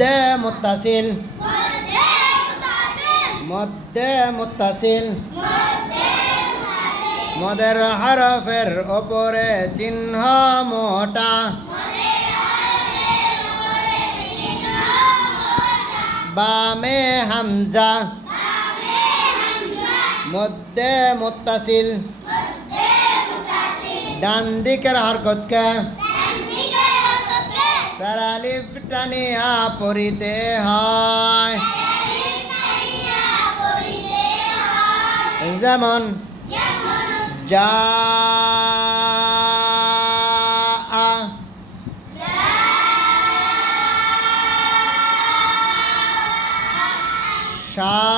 মধ্যে মুত্তাসিল মধ্যে মুত্তাসিল মদের হরফের ওপরে চিহ্ন মোটা বামে হামজা মধ্যে মুত্তাসিল ডান দিকের হরকতকে সারালিফ টানিয়া পড়িতে হয় যেমন যা শা